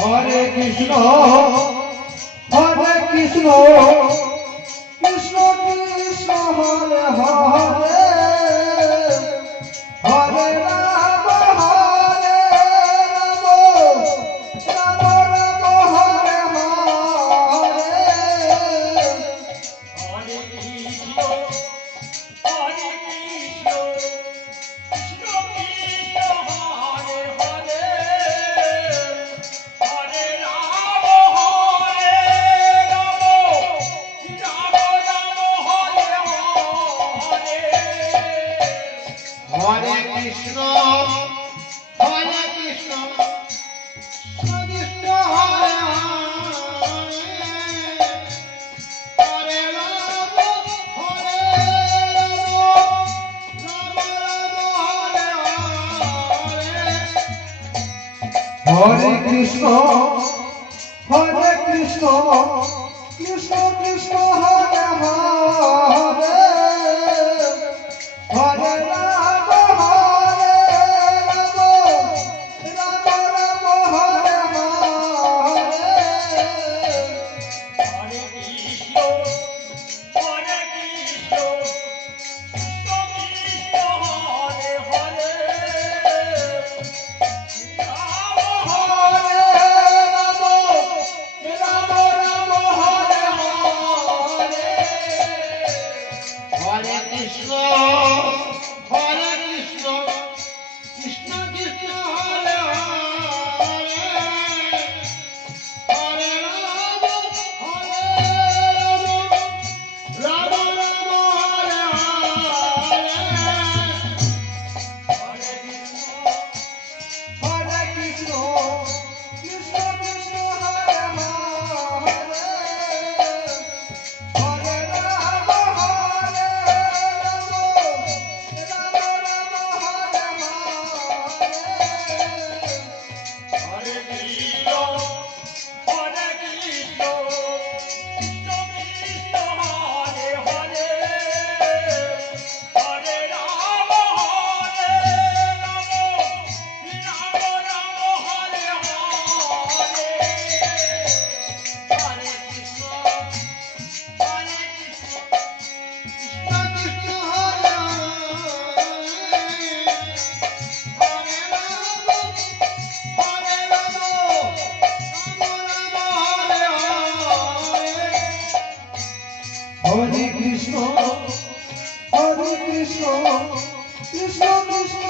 Hare Krishna Krishna Krishna Hare Hare Hare Ram Hare Ram Ram Ram Hare Hare Hare Krishna Krishna Krishna Hare Hare Hare Ram Hare Ram Ram Ram Hare Hare Hare Krishna Krishna Krishna Hare Hare Ram Hare Ram Ram Ram Hare Hare Hare Krishna Krishna Krishna Hare Hare Hare Ram Hare Ram Ram Ram Hare Hare Hare Krishna Krishna Krishna Hare Hare Ram Hare Ram Ram Ram Hare Hare Hare Krishna Krishna Krishna Krishna Hare Hare Hare Ram Ram Ram Hare Hare Hare Krishna Krishna Krishna Hare Hare Hare Ram Hare Ram Ram Ram Hare Hare Hare Krishna Krishna Krishna Hare Hare Hare Ram Hare Ram Ram Ram Hare Hare Hare Krishna Krishna Krishna Hare Hare Ram Hare Ram Ram Ram Hare Hare Krishna Krishna Krishna Krishna